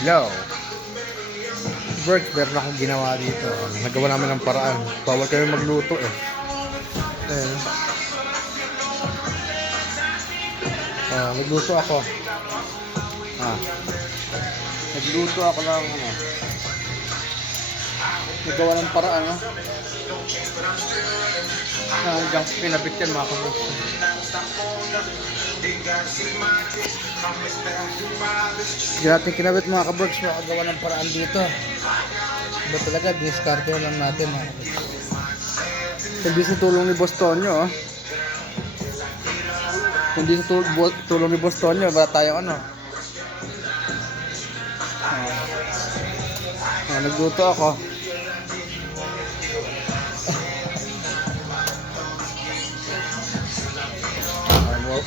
Hello. Bert, meron akong ginawa dito. Nagawa namin ng paraan. Bawal kami magluto eh. Ayan. Nagluto ako. Nagluto ako ng nagawa ng paraan. Hanggang pinabit yan mga kabukso. Hindi natin kinabit mga kaburgs, makagawa ng paraan dito. Iba talaga, diskarte lang natin mga kaburgs. Hindi sa tulong ni Boss Tonyo, oh. Hindi sa tulong ni Boss Tonyo, ba tayo ano? Nagluto ako.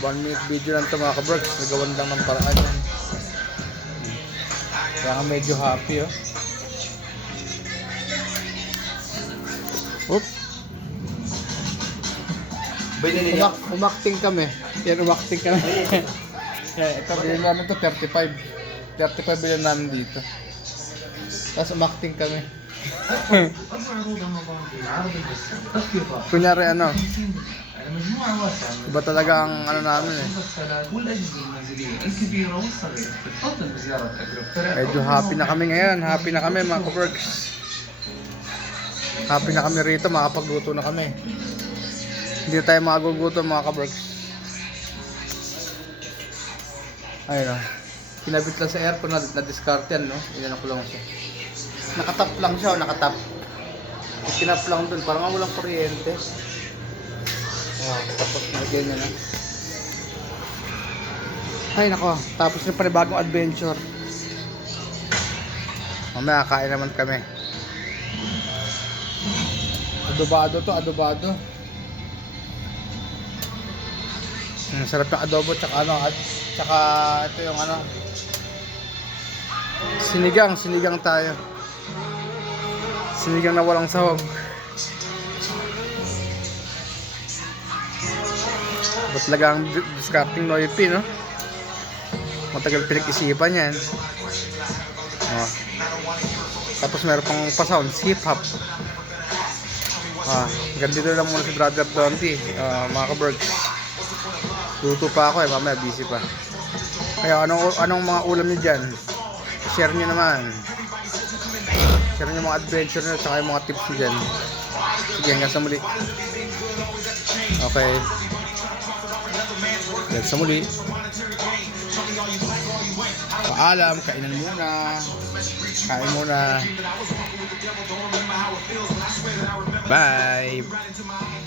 1 minute video lang ito mga kaburgs. Nagawan lang ng paraan yan. Kaya nga medyo happy, oh. Oop. Umakting kami. Yan, umakting kami. Ito, bilhin namin ito, 35. 35 bilhin namin dito. Tapos umakting kami. Kunyari ano, iba talaga ang ano namin eh. Medyo happy na kami ngayon. Happy na kami mga kaburgs. Happy na kami rito, makapagluto na kami. Hindi tayo magugutom mga kaburgs. Ayun o. Kinabit lang sa aircon, na-discard yan, no? Ilan ako lang siya. Nakatap lang siya, nakatap. Kinap lang dun, parang walang kuryente. Tapos nilagay niya na. Ay nako, tapos yung panibagong adventure. Mamaya kain naman kami. Adobado to, adobado. Sarap ng adobo, tsaka ano, tsaka ito yung ano, sinigang tayo. Sinigang na walang sahog. Ba't talaga ang discarding Noypi, no? Matagal pinag-isipan yan. Tapos meron pang pa-sound, hip-hop. Ganito lang muna si Brother Donty, mga kaburgs. Luto pa ako eh, mamaya busy pa. Kaya anong mga ulam niyo dyan? Share niyo naman. Share niyo mga adventure niyo, tsaka yung mga tips niyo dyan. Sige, hanggang sa muli. Okay. Hanggang sa muli. Paalam, kainan muna. Kain muna. Bye.